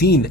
3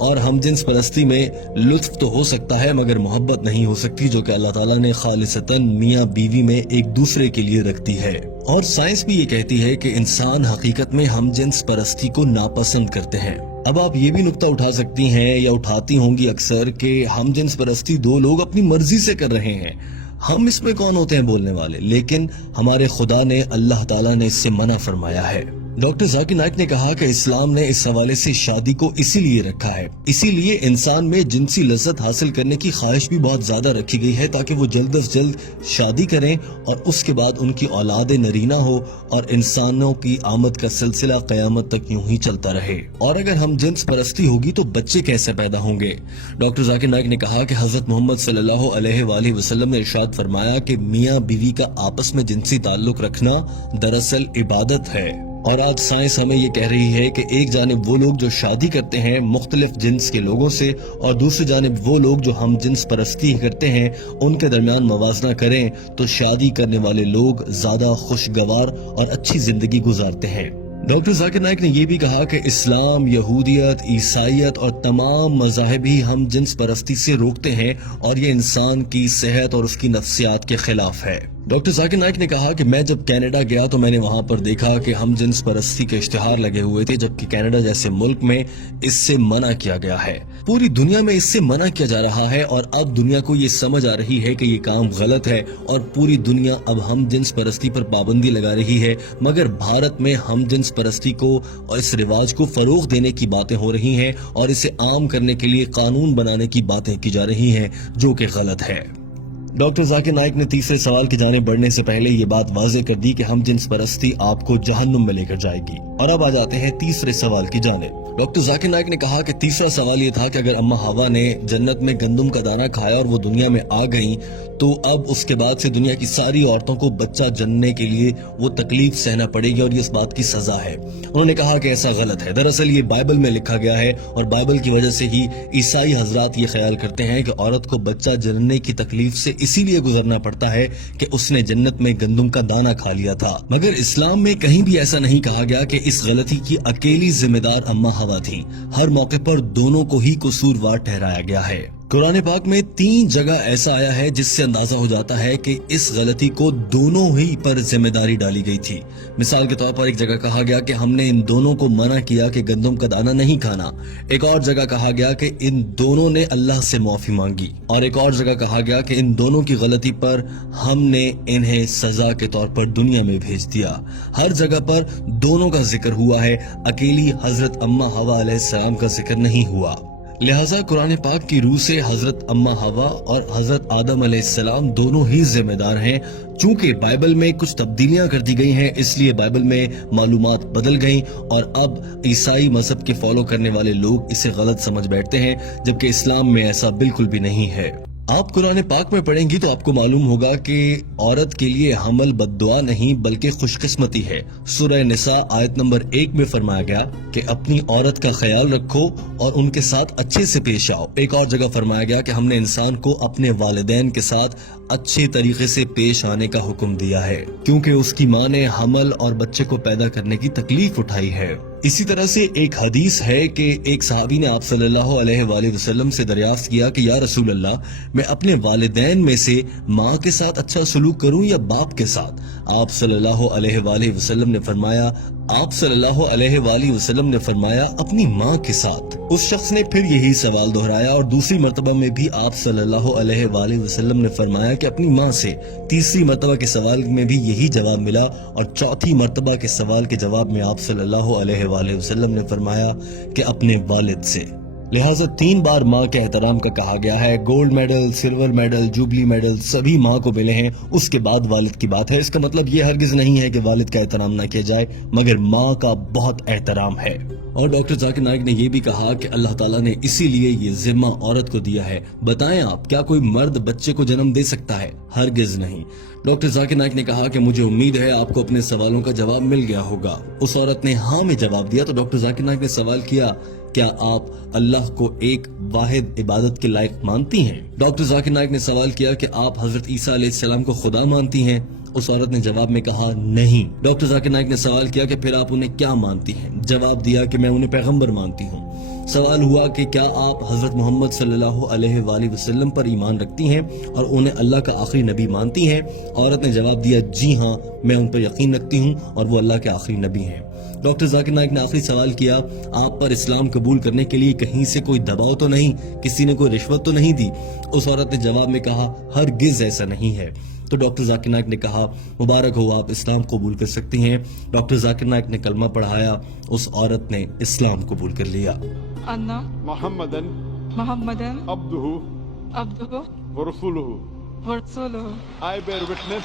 اور ہم جنس پرستی میں لطف تو ہو سکتا ہے مگر محبت نہیں ہو سکتی، جو کہ اللہ تعالیٰ نے خالصتاً میاں بیوی میں ایک دوسرے کے لیے رکھتی ہے۔ اور سائنس بھی یہ کہتی ہے کہ انسان حقیقت میں ہم جنس پرستی کو ناپسند کرتے ہیں۔ اب آپ یہ بھی نکتہ اٹھا سکتی ہیں یا اٹھاتی ہوں گی اکثر کہ ہم جنس پرستی دو لوگ اپنی مرضی سے کر رہے ہیں، ہم اس میں کون ہوتے ہیں بولنے والے، لیکن ہمارے خدا نے، اللہ تعالیٰ نے اس سے منع فرمایا ہے۔ ڈاکٹر ذاکر نائک نے کہا کہ اسلام نے اس حوالے سے شادی کو اسی لیے رکھا ہے، اسی لیے انسان میں جنسی لذت حاصل کرنے کی خواہش بھی بہت زیادہ رکھی گئی ہے تاکہ وہ جلد از جلد شادی کریں اور اس کے بعد ان کی اولاد نرینہ ہو اور انسانوں کی آمد کا سلسلہ قیامت تک یوں ہی چلتا رہے۔ اور اگر ہم جنس پرستی ہوگی تو بچے کیسے پیدا ہوں گے؟ ڈاکٹر ذاکر نائک نے کہا کہ حضرت محمد صلی اللہ علیہ وآلہ وسلم نے ارشاد فرمایا کہ میاں بیوی کا آپس میں جنسی تعلق رکھنا دراصل عبادت ہے۔ اور آج سائنس ہمیں یہ کہہ رہی ہے کہ ایک جانب وہ لوگ جو شادی کرتے ہیں مختلف جنس کے لوگوں سے اور دوسری جانب وہ لوگ جو ہم جنس پرستی کرتے ہیں ان کے درمیان موازنہ کریں تو شادی کرنے والے لوگ زیادہ خوشگوار اور اچھی زندگی گزارتے ہیں۔ ڈاکٹر ذاکر نائک نے یہ بھی کہا کہ اسلام، یہودیت، عیسائیت اور تمام مذاہب ہی ہم جنس پرستی سے روکتے ہیں اور یہ انسان کی صحت اور اس کی نفسیات کے خلاف ہے۔ ڈاکٹر ذاکر نائک نے کہا کہ میں جب کینیڈا گیا تو میں نے وہاں پر دیکھا کہ ہم جنس پرستی کے اشتہار لگے ہوئے تھے، جبکہ کینیڈا جیسے ملک میں اس سے منع کیا گیا ہے۔ پوری دنیا میں اس سے منع کیا جا رہا ہے اور اب دنیا کو یہ سمجھ آ رہی ہے کہ یہ کام غلط ہے اور پوری دنیا اب ہم جنس پرستی پر پابندی لگا رہی ہے، مگر بھارت میں ہم جنس پرستی کو اور اس رواج کو فروغ دینے کی باتیں ہو رہی ہیں اور اسے عام کرنے کے لیے قانون بنانے کی باتیں کی جا رہی ہیں، جو کہ غلط ہے۔ ڈاکٹر ذاکر نائک نے تیسرے سوال کی جانب بڑھنے سے پہلے یہ بات واضح کر دی کہ ہم جنس پرستی آپ کو جہنم میں لے کر جائے گی۔ اور اب آ جاتے ہیں تیسرے سوال کی جانب۔ ڈاکٹر ذاکر نائک نے کہا کہ تیسرا سوال یہ تھا کہ اگر اما حوا نے جنت میں گندم کا دانہ کھایا اور وہ دنیا میں آ گئیں تو اب اس کے بعد سے دنیا کی ساری عورتوں کو بچہ جننے کے لیے وہ تکلیف سہنا پڑے گی اور یہ اس بات کی سزا ہے۔ انہوں نے کہا کہ ایسا غلط ہے، دراصل یہ بائبل میں لکھا گیا ہے اور بائبل کی وجہ سے ہی عیسائی حضرات یہ خیال کرتے ہیں کہ عورت کو بچہ جننے کی تکلیف سے اسی لیے گزرنا پڑتا ہے کہ اس نے جنت میں گندم کا دانہ کھا لیا تھا، مگر اسلام میں کہیں بھی ایسا نہیں کہا گیا کہ اس غلطی کی اکیلی ذمہ دار اما حوا تھی۔ ہر موقع پر دونوں کو ہی قصوروار ٹھہرایا گیا ہے۔ قرآن پاک میں 3 جگہ ایسا آیا ہے جس سے اندازہ ہو جاتا ہے کہ اس غلطی کو دونوں ہی پر ذمہ داری ڈالی گئی تھی۔ مثال کے طور پر ایک جگہ کہا گیا کہ ہم نے ان دونوں کو منع کیا کہ گندم کا دانہ نہیں کھانا، ایک اور جگہ کہا گیا کہ ان دونوں نے اللہ سے معافی مانگی، اور ایک اور جگہ کہا گیا کہ ان دونوں کی غلطی پر ہم نے انہیں سزا کے طور پر دنیا میں بھیج دیا۔ ہر جگہ پر دونوں کا ذکر ہوا ہے، اکیلی حضرت اما حوا علیہ السلام کا ذکر نہیں ہوا۔ لہٰذا قرآن پاک کی روح سے حضرت اما حوا اور حضرت آدم علیہ السلام دونوں ہی ذمہ دار ہیں۔ چونکہ بائبل میں کچھ تبدیلیاں کر دی گئی ہیں اس لیے بائبل میں معلومات بدل گئیں اور اب عیسائی مذہب کے فالو کرنے والے لوگ اسے غلط سمجھ بیٹھتے ہیں، جبکہ اسلام میں ایسا بالکل بھی نہیں ہے۔ آپ قرآن پاک میں پڑھیں گی تو آپ کو معلوم ہوگا کہ عورت کے لیے حمل بد دعا نہیں بلکہ خوش قسمتی ہے۔ سورہ نساء آیت نمبر 1 میں فرمایا گیا کہ اپنی عورت کا خیال رکھو اور ان کے ساتھ اچھے سے پیش آؤ۔ ایک اور جگہ فرمایا گیا کہ ہم نے انسان کو اپنے والدین کے ساتھ اچھے طریقے سے پیش آنے کا حکم دیا ہے، کیونکہ اس کی ماں نے حمل اور بچے کو پیدا کرنے کی تکلیف اٹھائی ہے۔ اسی طرح سے ایک حدیث ہے کہ ایک صحابی نے آپ صلی اللہ علیہ وآلہ وسلم سے دریافت کیا کہ یا رسول اللہ، میں اپنے والدین میں سے ماں کے ساتھ اچھا سلوک کروں یا باپ کے ساتھ؟ آپ صلی اللہ علیہ وآلہ وسلم نے فرمایا اپنی ماں کے ساتھ۔ اس شخص نے پھر یہی سوال دہرایا اور دوسری مرتبہ میں بھی آپ صلی اللہ علیہ وآلہ وسلم نے فرمایا کہ اپنی ماں سے۔ تیسری مرتبہ کے سوال میں بھی یہی جواب ملا اور چوتھی مرتبہ کے سوال کے جواب میں آپ صلی اللہ علیہ وآلہ وسلم نے فرمایا کہ اپنے والد سے۔ لہٰذا 3 بار ماں کے احترام کا کہا گیا ہے۔ Gold medal, silver medal, jubilee medal سبھی ماں کو ملے ہیں، اس کے بعد والد کی بات ہے۔ اس کا مطلب یہ ہرگز نہیں ہے کہ والد کا احترام نہ کیا جائے، مگر ماں کا بہت احترام ہے۔ اور ڈاکٹر ذاکر نائک نے یہ بھی کہا کہ اللہ تعالیٰ نے اسی لیے یہ ذمہ عورت کو دیا ہے۔ بتائیں آپ، کیا کوئی مرد بچے کو جنم دے سکتا ہے؟ ہرگز نہیں۔ ڈاکٹر ذاکر نائک نے کہا کہ مجھے امید ہے آپ کو اپنے سوالوں کا جواب مل گیا ہوگا۔ اس عورت نے ہاں میں جواب دیا تو ڈاکٹر ذاکر نائک نے سوال کیا، کیا آپ اللہ کو ایک واحد عبادت کے لائق مانتی ہیں؟ ڈاکٹر ذاکر نائک نے سوال کیا کہ آپ حضرت عیسیٰ علیہ السلام کو خدا مانتی ہیں؟ اس عورت نے جواب میں کہا نہیں۔ ڈاکٹر ذاکر نائک نے سوال کیا کہ پھر آپ انہیں کیا مانتی ہیں؟ جواب دیا کہ میں انہیں پیغمبر مانتی ہوں۔ سوال ہوا کہ کیا آپ حضرت محمد صلی اللہ علیہ وآلہ وسلم پر ایمان رکھتی ہیں اور انہیں اللہ کا آخری نبی مانتی ہیں؟ عورت نے جواب دیا جی ہاں، میں ان پر یقین رکھتی ہوں اور وہ اللہ کے آخری نبی ہیں۔ ڈاکٹر ذاکر نائک نے آخری سوال کیا، آپ پر اسلام قبول کرنے کے لیے کہیں سے کوئی دباؤ تو نہیں، کسی نے کوئی رشوت تو نہیں دی؟ اس عورت نے جواب میں کہا ہرگز ایسا نہیں ہے۔ تو ڈاکٹر ذاکر نائک نے کہا مبارک ہو، آپ اسلام قبول کر سکتی ہیں۔ ڈاکٹر ذاکر نائک نے کلمہ پڑھایا، اس عورت نے اسلام قبول کر لیا۔ أن محمدا عبده ورسوله I bear witness.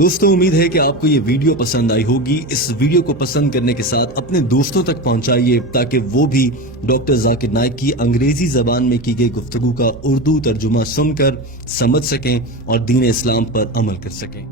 دوستوں امید ہے کہ آپ کو یہ ویڈیو پسند آئی ہوگی۔ اس ویڈیو کو پسند کرنے کے ساتھ اپنے دوستوں تک پہنچائیے تاکہ وہ بھی ڈاکٹر ذاکر نائک کی انگریزی زبان میں کی گئی گفتگو کا اردو ترجمہ سن کر سمجھ سکیں اور دین اسلام پر عمل کر سکیں۔